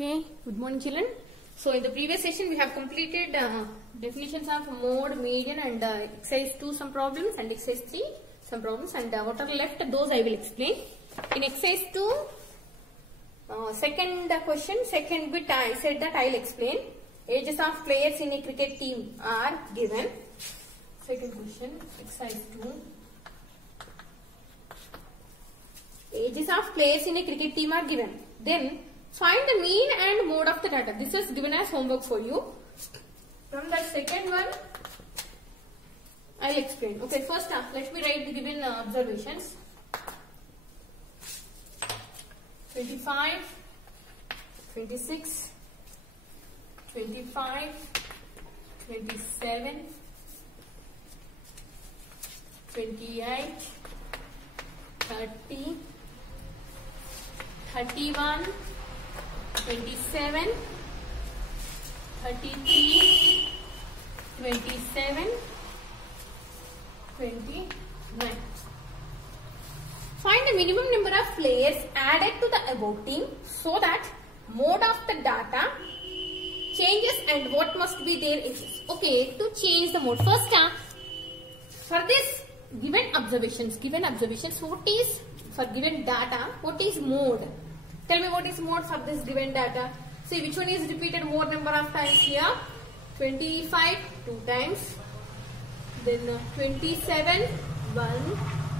Okay, good morning children. So in the previous session we have completed definitions of mode, median and exercise 2 some problems and exercise 3 some problems, and what are left those I will explain. In exercise 2 second question, second bit I said that I will explain. Ages of players in a cricket team are given. Second question, exercise 2. Ages of players in a cricket team are given. Then find the mean and mode of the data. This is given as homework for you. From the second one, I will explain. Okay, first let me write the given observations. 25, 26, 25, 27, 28, 30, 31, 27, 33, 27, 29. Find the minimum number of players added to the above team so that mode of the data changes and what must be their ages. Okay, to change the mode. First, for this given observations, what is for given data, what is mode? Tell me what is mode for this given data. See which one is repeated more number of times here. 25 2 times. Then 27 1,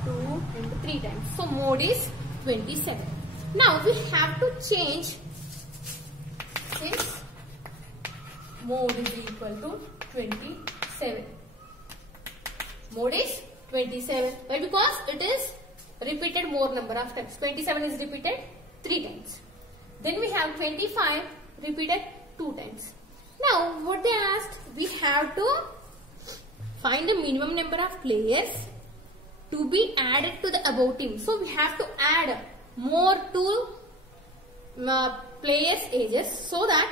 2 and 3 times. So mode is 27. Now we have to change since mode is equal to 27. Mode is 27. Why? Because it is repeated more number of times. 27 is repeated 3 times. Then we have 25 repeated 2 times. Now what they asked, we have to find the minimum number of players to be added to the above team. So we have to add more to players' ages so that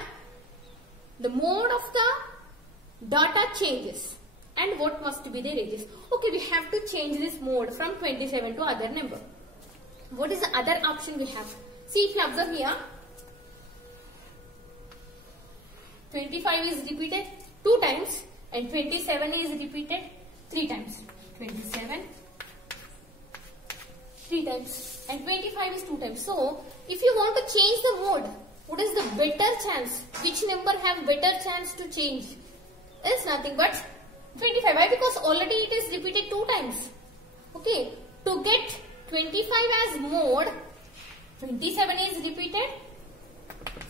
the mode of the data changes and what must be their ages. Okay, we have to change this mode from 27 to other number. What is the other option we have? See, if you observe here, 25 is repeated 2 times and 27 is repeated 3 times. 27 3 times and 25 is 2 times. So, if you want to change the mode, what is the better chance? Which number have better chance to change? It's nothing but 25. Why? Because already it is repeated 2 times. Okay. To get 25 as mode, 27 is repeated.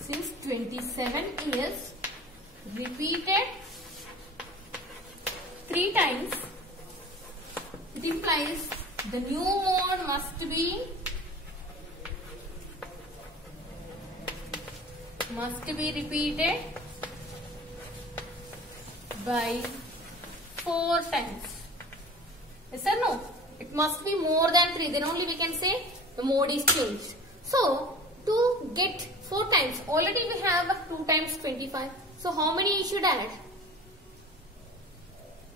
Since 27 is repeated 3 times, it implies the new mode must be repeated by 4 times. Yes or no? It must be more than 3. Then only we can say the mode is changed. So, to get 4 times, already we have 2 times 25. So, how many you should add?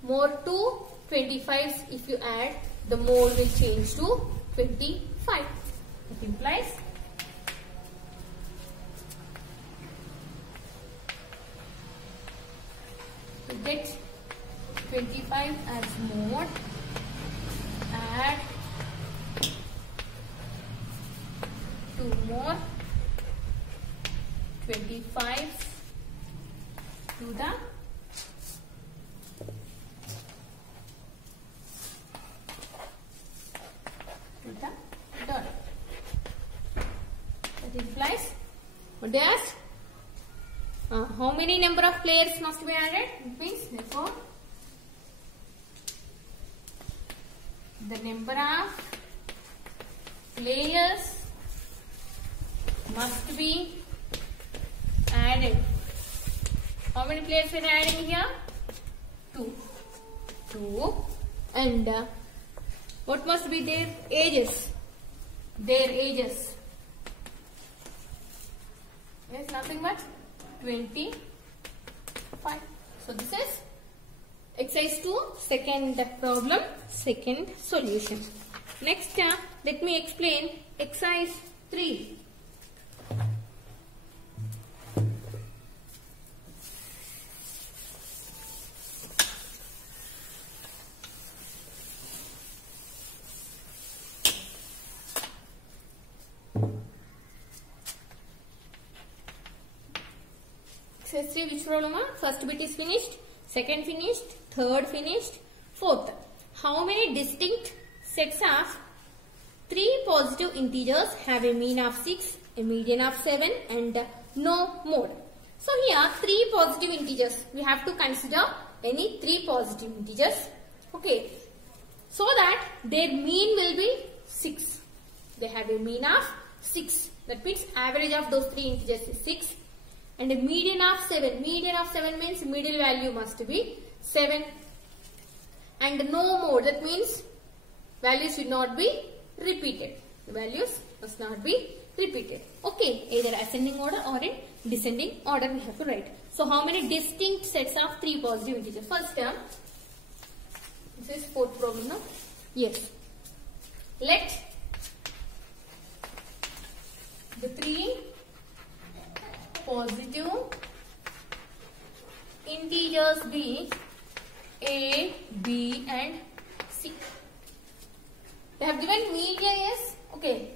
More to 25. If you add, the mode will change to 25. It implies to get 25 as mode, add 2 more 25 to the dot. That implies what they asked? How many number of players must be added? It means therefore the number of players must be added. How many players we are adding here? 2. 2. And what must be their ages? Their ages. Yes, nothing but 25. So this is exercise 2, second problem, second solution. Next, let me explain exercise 3. Exercise 3, which problem? First bit is finished, second finished, third finished, fourth. How many distinct sets of 3 positive integers have a mean of 6, a median of 7 and no mode? So here 3 positive integers. We have to consider any 3 positive integers. Okay. So that their mean will be 6. They have a mean of 6. That means average of those 3 integers is 6. And a median of 7. Median of 7 means middle value must be 7. And no mode. That means values should not be repeated. The values must not be repeated. Okay. Either ascending order or in descending order we have to write. So how many distinct sets of 3 positive integers? First term. This is fourth problem now. Yes. Let the 3 positive integers be A, B and C. They have given median is okay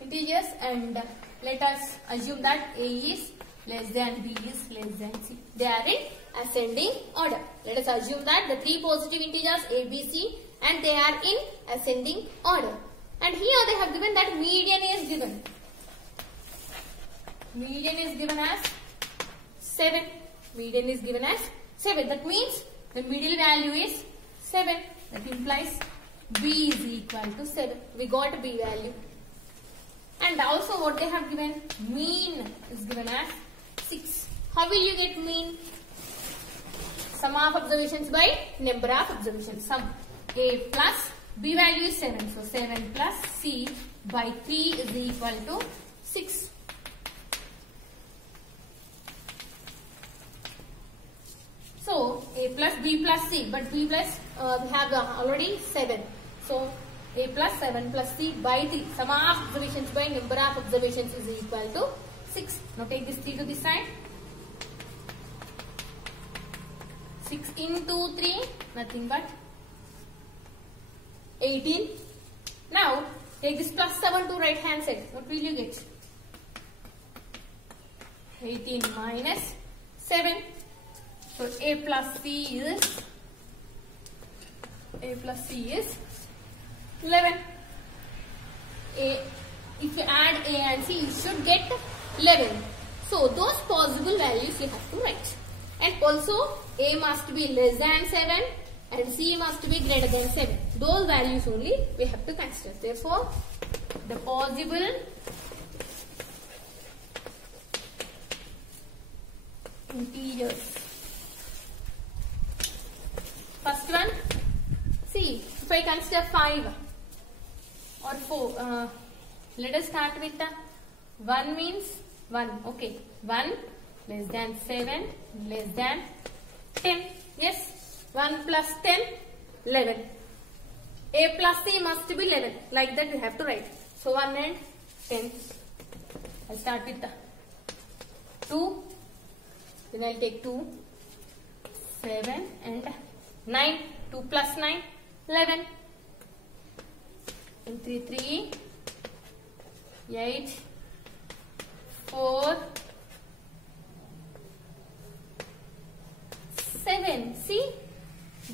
integers, and let us assume that A is less than B is less than C. They are in ascending order. Let us assume that the 3 positive integers A, B, C, and they are in ascending order. And here they have given that median is given. Median is given as 7. Median is given as 7. That means the middle value is 7. That implies B is equal to 7. We got B value. And also what they have given, mean is given as 6. How will you get mean? Sum of observations by number of observations. Sum A plus B value is 7. So 7 plus C by 3 is equal to 6. So A plus B plus C, but B plus we have already 7. So A plus 7 plus C by 3. Sum of observations by number of observations is equal to 6. Now take this 3 to this side. 6 into 3, nothing but 18. Now take this plus 7 to right hand side. What will you get? 18 minus 7. So A plus C is 11. If you add A and C, you should get 11. So those possible values you have to write. And also A must be less than 7 and C must be greater than 7. Those values only we have to consider. Therefore, the possible integers. First one, see, if I consider 5 or 4, let us start with the 1 means 1, okay, 1 less than 7 less than 10, yes, 1 plus 10, 11. A plus C must be 11, like that we have to write. So 1 and 10, I'll start with the 2, then I'll take 2, 7 and 9, 2 plus 9, 11, and 3, 3, 8, 4, 7. See,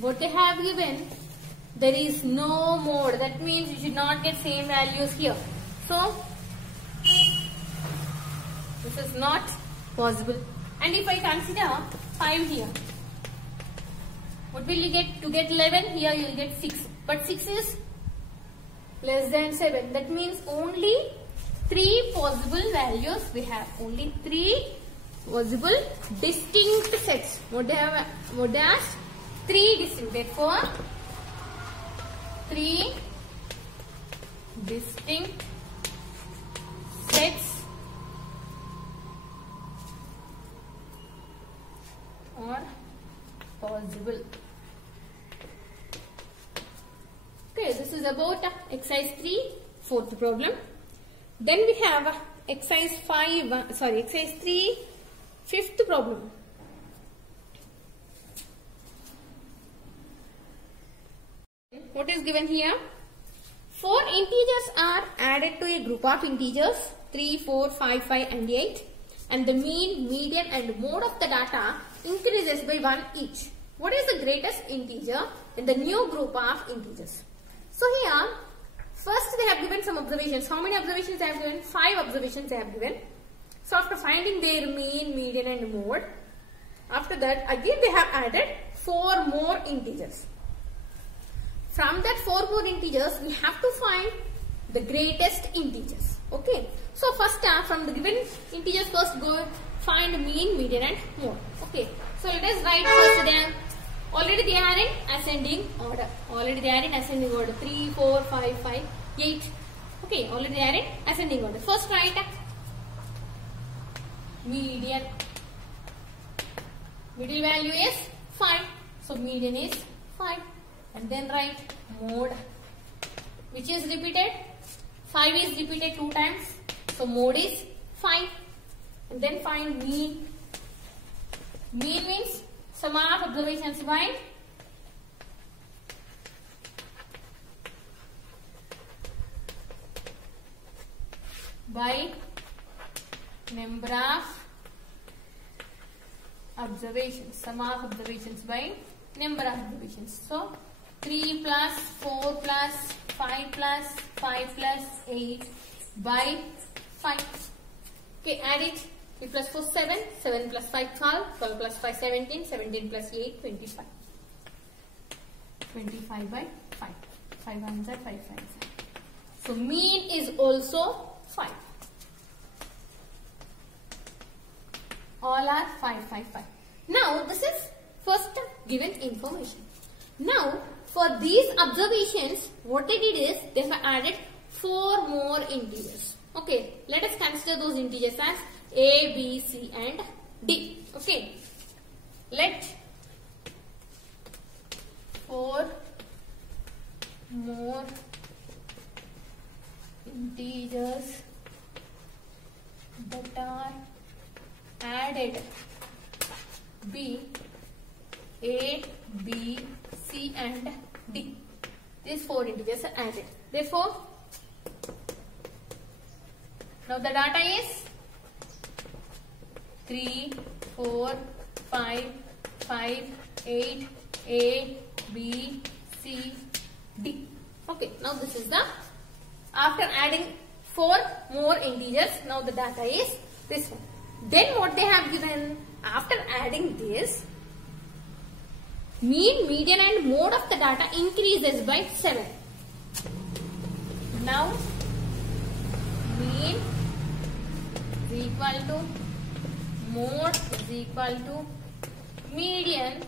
what they have given, there is no mode. That means you should not get same values here. So, this is not possible. And if I consider 5 here, what will you get? To get 11, here you will get 6. But 6 is less than 7. That means only 3 possible values we have. Only 3 possible distinct sets. What they have? What they asked? 3 distinct. Therefore, 3 distinct sets are possible. Okay, this is about exercise 3, fourth problem. Then we have exercise 3, fifth problem. What is given here? 4 integers are added to a group of integers 3, 4, 5, 5 and 8, and the mean, median and mode of the data increases by 1 each. What is the greatest integer in the new group of integers? So here, first they have given some observations. How many observations they have given? 5 observations they have given. So after finding their mean, median and mode, after that again they have added 4 more integers. From that 4 more integers, we have to find the greatest integers. Okay. So first from the given integers, first go find mean, median and mode. Okay. So let us write first them. Already they are in ascending order. 3, 4, 5, 5, 8. Okay. Already they are in ascending order. First write median. Middle value is 5. So median is 5. And then write mode, which is repeated. 5 is repeated 2 times. So mode is 5. And then find mean. Mean means sum of observations by number of observations. Sum of observations by number of observations. So 3 plus 4 plus 5 plus 5 plus 8 by 5. Okay, add it. 3 plus 4 7, 7 plus 5 12, 12 plus 5 17, 17 plus 8 25. 25 by 5. 5 ones are 5 5. So mean is also 5. All are 5 5 5. Now this is first given information. Now for these observations, what they did is they have added 4 more integers. Okay, let us consider those integers as A, B, C and D. Okay, let 4 more integers that are added be A, B, C and D. These 4 integers are added. Therefore, now the data is 3, 4, 5, 5, 8, A, B, C, D. Okay, now this is the, after adding 4 more integers, now the data is this one. Then what they have given, after adding this, mean, median and mode of the data increases by 7. Now, mean is equal to mode is equal to median.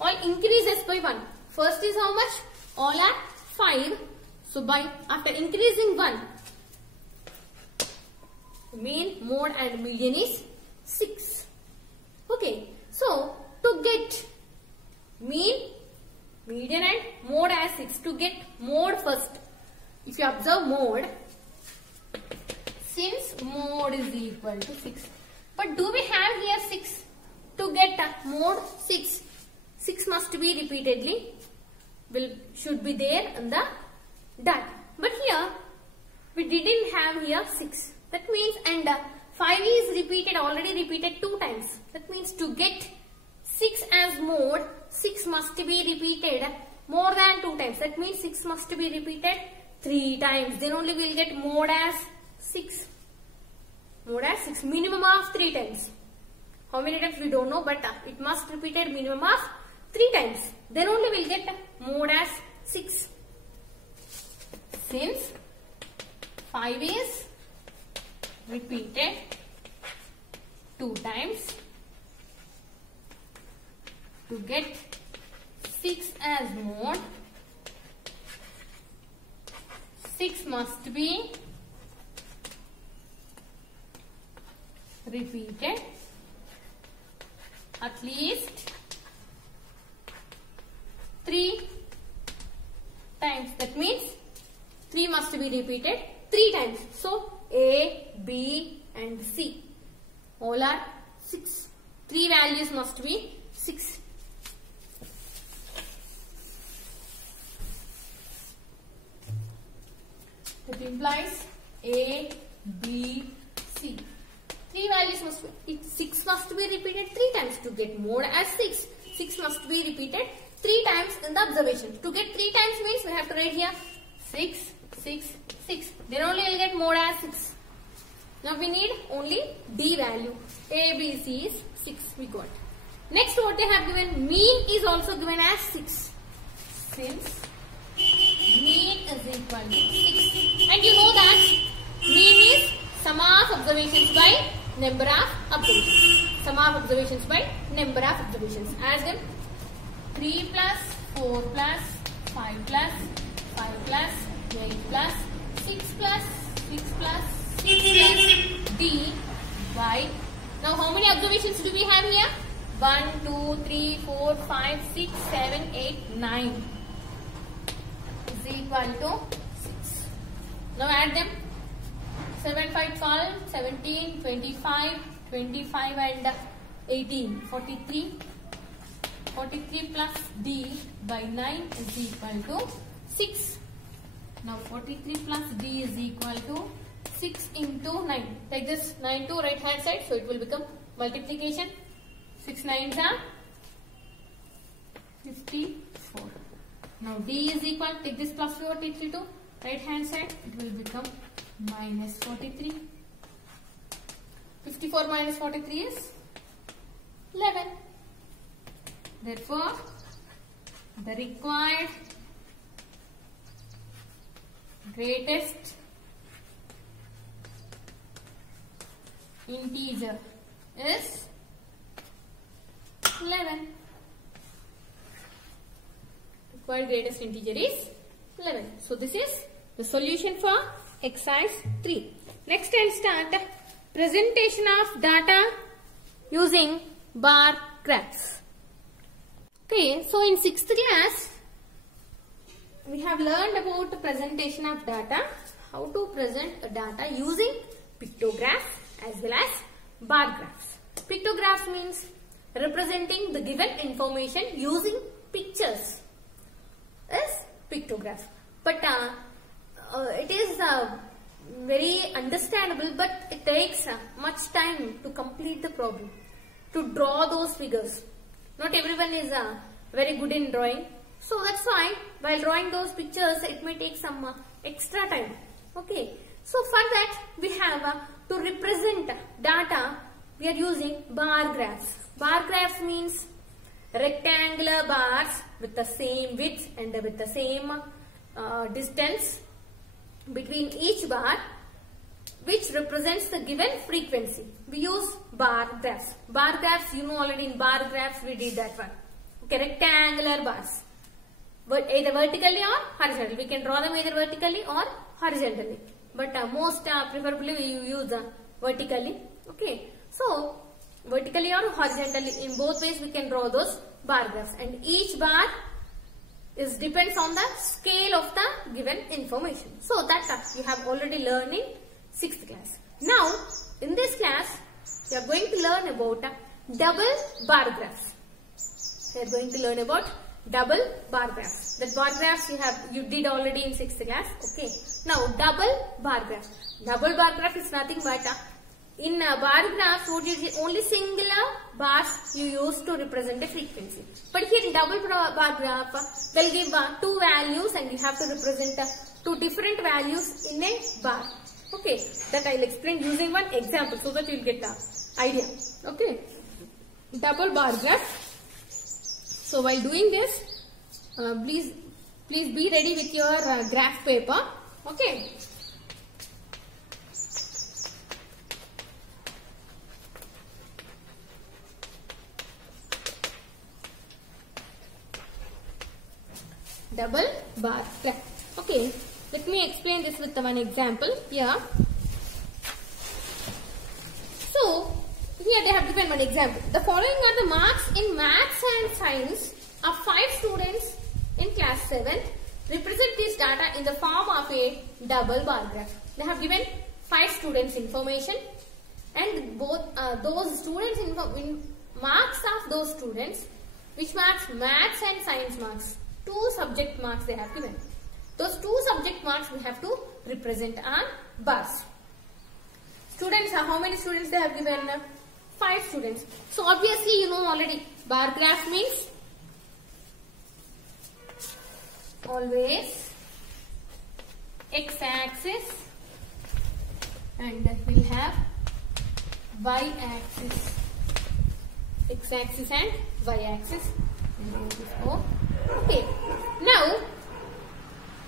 All increases by 1. First is how much? All are 5. So, by after increasing 1, mean, mode and median is 6. Okay. So, to get mean, median and mode as 6. To get mode first, if you observe mode, since mode is equal to 6. But do we have here 6? To get mode 6. 6 must be repeatedly, should be there in the data. But here, we didn't have here 6. That means, and 5 is repeated, already repeated 2 times. That means to get 6 as mode, 6 must be repeated more than 2 times. That means 6 must be repeated 3 times. Then only we will get mode as 6. Mode as 6. Minimum of 3 times. How many times we don't know, but it must repeated minimum of 3 times. Then only we will get mode as 6. Since 5 is repeated 2 times, to get 6 as mode, 6 must be repeated at least 3 times. That means 3 must be repeated 3 times. So, A, B and C all are 6. 3 values must be 6. It implies A, B, C. 3 values must be, 6 must be repeated 3 times to get mode as 6. 6 must be repeated 3 times in the observation. To get 3 times means we have to write here 6, 6, 6. Then only we will get mode as 6. Now we need only D value. A, B, C is 6 we got. Next what they have given, mean is also given as 6. Since mean is equal to 6. And you know that mean is sum of observations by number of observations. Sum of observations by number of observations. As in 3 plus 4 plus 5 plus 5 plus 8 plus 6 plus 6 plus 6 plus D by. Now how many observations do we have here? 1, 2, 3, 4, 5, 6, 7, 8, 9 is equal to 6. Now add them. 7, 5, 12, 17, 25, 25 and 18, 43. 43 plus D by 9 is equal to 6. Now 43 plus D is equal to 6 into 9. Take this 9 to right hand side, so it will become multiplication. 6 9s are 54. Now D is equal, take this plus 43 to right hand side, it will become minus 43. 54 minus 43 is 11. Therefore, the required greatest integer is 11. Required greatest integer is 11. So this is the solution for exercise 3. Next I'll start presentation of data using bar graphs. Okay, so in 6th class we have learned about the presentation of data, how to present a data using pictographs as well as bar graphs. Pictographs means representing the given information using pictures is pictograph. But it is very understandable, but it takes much time to complete the problem, to draw those figures. Not everyone is very good in drawing. So that's why while drawing those pictures, it may take some extra time. Okay. So for that, we have to represent data, we are using bar graphs. Bar graphs means rectangular bars with the same width and with the same distance between each bar, which represents the given frequency. We use bar graphs. Bar graphs, you know already in bar graphs we did that one. Okay, rectangular bars. But either vertically or horizontally. We can draw them either vertically or horizontally. But most preferably we use vertically. Okay. So, vertically or horizontally, in both ways we can draw those bar graphs. And each bar depends on the scale of the given information. So, that you have already learned in 6th class. Now, in this class, we are going to learn about double bar graphs. We are going to learn about double bar graphs. The bar graphs you did already in 6th class. Okay. Now, double bar graph. Double bar graph is nothing but in bar graphs, only singular bars you use to represent a frequency. But here in double bar graph, they'll give 2 values and you have to represent 2 different values in a bar. Okay, that I'll explain using one example so that you'll get the idea. Okay, double bar graph. So while doing this, please be ready with your graph paper. Okay. Double bar graph. Okay, let me explain this with one example here. So, here they have given one example. The following are the marks in maths and science of 5 students in class 7. Represent this data in the form of a double bar graph. They have given 5 students information, and both those students in marks of those students, which marks maths and science marks. 2 subject marks they have given. Those 2 subject marks we have to represent on bars. Students, how many students they have given? 5 students. So obviously you know already, bar graph means always x-axis and we'll have y-axis. X-axis and y-axis. Okay. Now,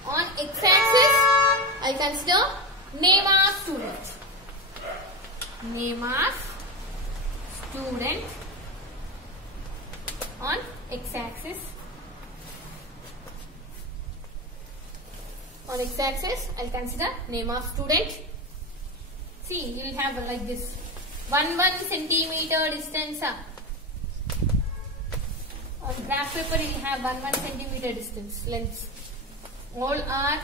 on x-axis, I consider name of student. Name of student on x-axis. On x-axis, I'll consider name of student. See, you'll have like this 1 centimeter distance. On graph paper, you'll have 1 centimeter distance length. All are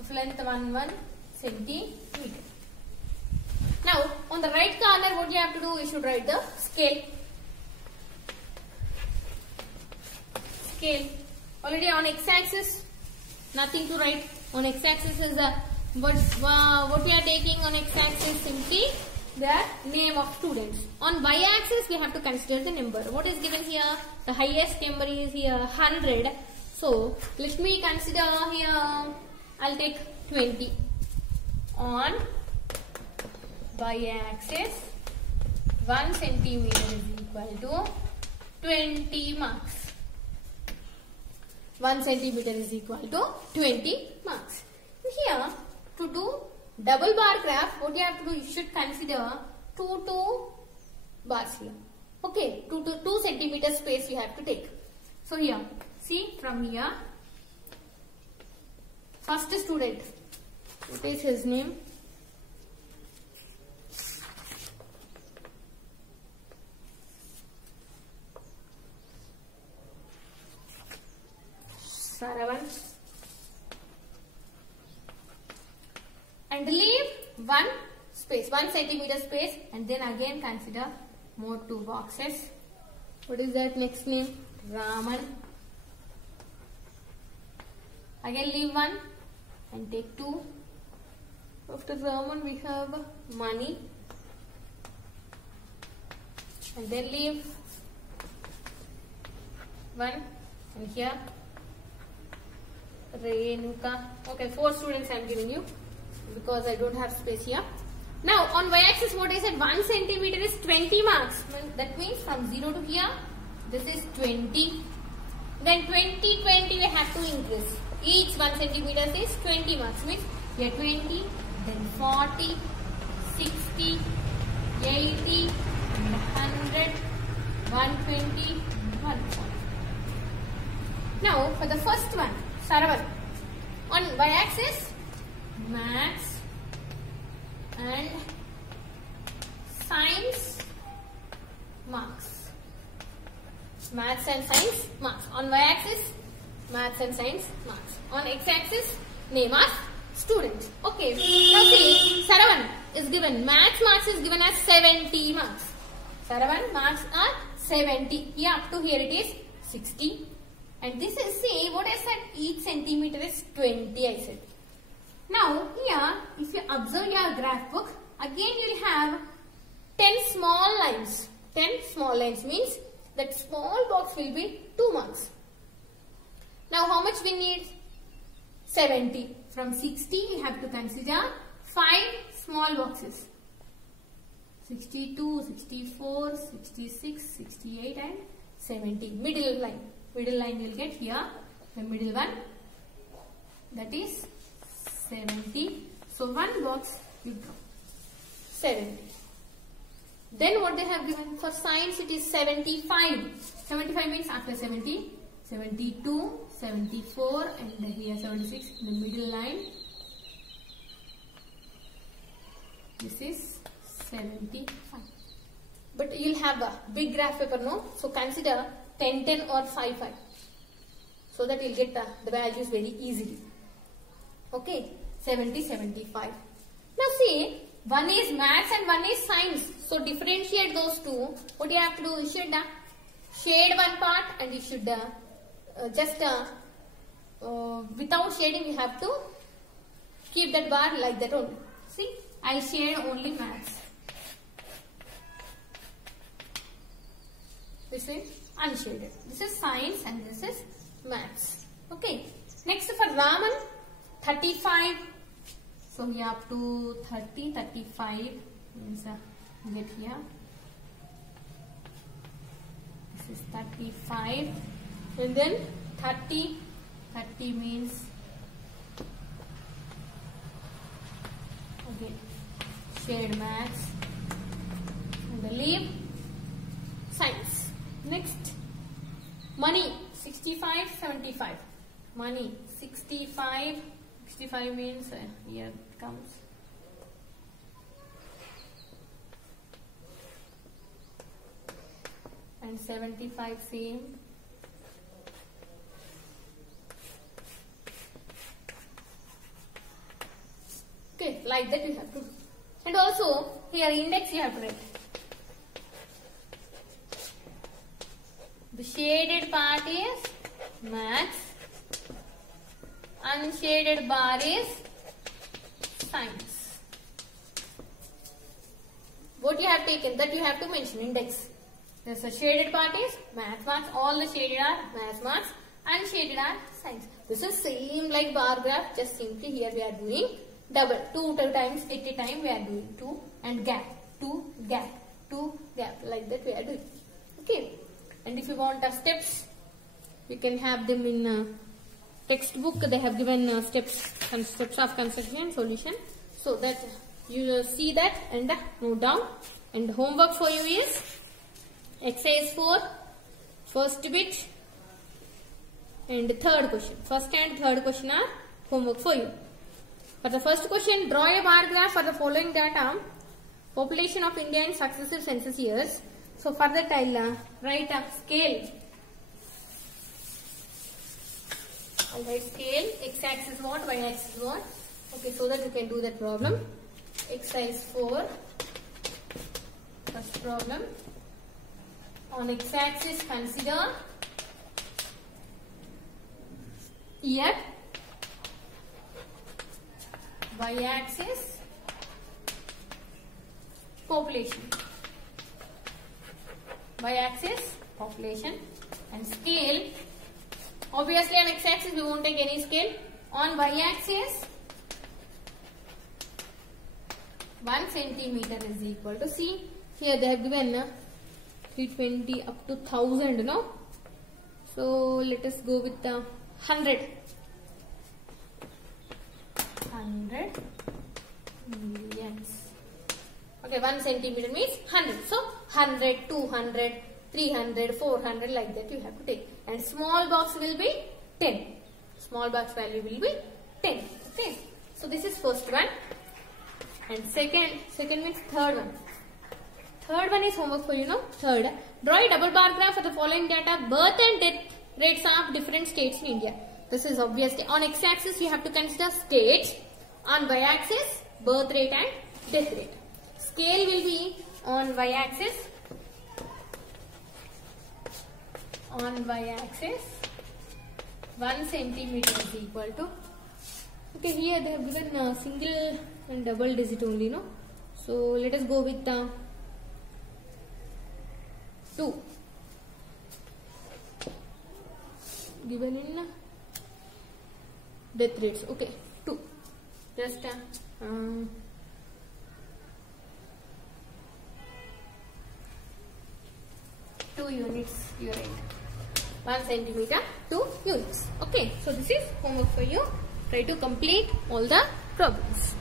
of length 1 centimeter. Now, on the right corner, what you have to do? You should write the scale. Scale. Already on x-axis, nothing to write. On x-axis is what we are taking on x-axis simply the name of students. On y-axis we have to consider the number. What is given here? The highest number is here 100. So let me consider here. I'll take 20. On y-axis 1 centimeter is equal to 20 marks. 1 centimeter is equal to 20 marks. Here, to do double bar graph, what you have to do, you should consider 2 bars here. Okay, 2 centimeter space you have to take. So here, see from here, first student, what is his name? Saravan, and leave 1 space, 1 centimeter space, and then again consider more 2 boxes. What is that next name? Raman. Again leave 1 and take 2. After Raman we have Mani, and then leave 1, and here Renuka. Okay, 4 students I am giving you because I don't have space here. Now on y-axis what I said, 1 centimeter is 20 marks. That means from 0 to here, this is 20. Then 20, 20 we have to increase. Each 1 centimeter is 20 marks. Means here 20, then 40, 60, 80, 100, 120, 140. Now for the first one, Saravan. On y-axis, maths and science marks. Maths and science marks. On y-axis, maths and science marks. On x-axis, name of student. Okay. Now see, Saravan is given, maths marks is given as 70 marks. Saravan marks are 70. Here up to here it is 60. And this is, see what I said, each centimeter is 20 I said. Now here, if you observe your graph book, again you will have 10 small lines. 10 small lines means that small box will be 2 marks. Now how much we need? 70. From 60 we have to consider 5 small boxes. 62, 64, 66, 68 and 70. Middle line. Middle line you will get here. The middle one, that is 70. So one box you draw. 70. Then what they have given for science, it is 75. 75 means after 70, 72, 74 and here 76 in the middle line. This is 75. But you will have a big graph paper, no? So consider 10, 10 or 5, 5. So that you will get the values very easily. Okay, 70, 75. Now see, one is maths and one is science. So differentiate those two. What you have to do, you should shade one part and you should just without shading you have to keep that bar like that only. See, I shade only maths. This is unshaded. This is science and this is maths. Okay. Next for Raman, 35. So we have to 30, 35 means get here. This is 35 and then 30. 30 means again shade maths and leave science. Next, money 65, 75. Money 65. 65 means here it comes. And 75 same. Okay, like that you have to do. And also here index you have to write. The shaded part is maths. Unshaded bar is science. What you have taken, that you have to mention index. There's a shaded part is maths, maths. All the shaded are maths, maths. Unshaded are science. This is same like bar graph. Just simply here we are doing double. 2 times 80 times we are doing 2 and gap. 2 gap. 2 gap. Like that we are doing. Okay. And if you want steps, you can have them in textbook. They have given steps of construction solution, so that you will see that and note down. And homework for you is exercise 4, first bit and third question. First and third question are homework for you. For the first question, draw a bar graph for the following data: population of India in successive census years. So for that I'll write a scale. I'll write scale. X-axis what? Y-axis what? Okay, so that you can do that problem. Exercise 4. First problem. On X-axis consider year. Y-axis population. Y-axis population and scale. Obviously on X-axis we won't take any scale. On Y-axis 1 centimeter is equal to, see here they have given 320 up to 1000, no? So let us go with 100. 100 millions. Okay, 1 centimeter means 100. So 100, 200, 300, 400 like that you have to take. And small box will be 10. Small box value will be 10. Okay. So this is first one. And second means third one. Third one is homework for you, know. Third, draw a double bar graph for the following data: birth and death rates of different states in India. This is obviously on X-axis you have to consider states. On Y-axis birth rate and death rate. Scale will be on Y-axis. On Y-axis 1 centimeter is equal to, okay, here they have given single and double digit only, no? So let us go with 2 given in death rates. Okay, 2 just 2 units you write. 1 centimeter 2 units. Okay, so this is homework for you. Try to complete all the problems.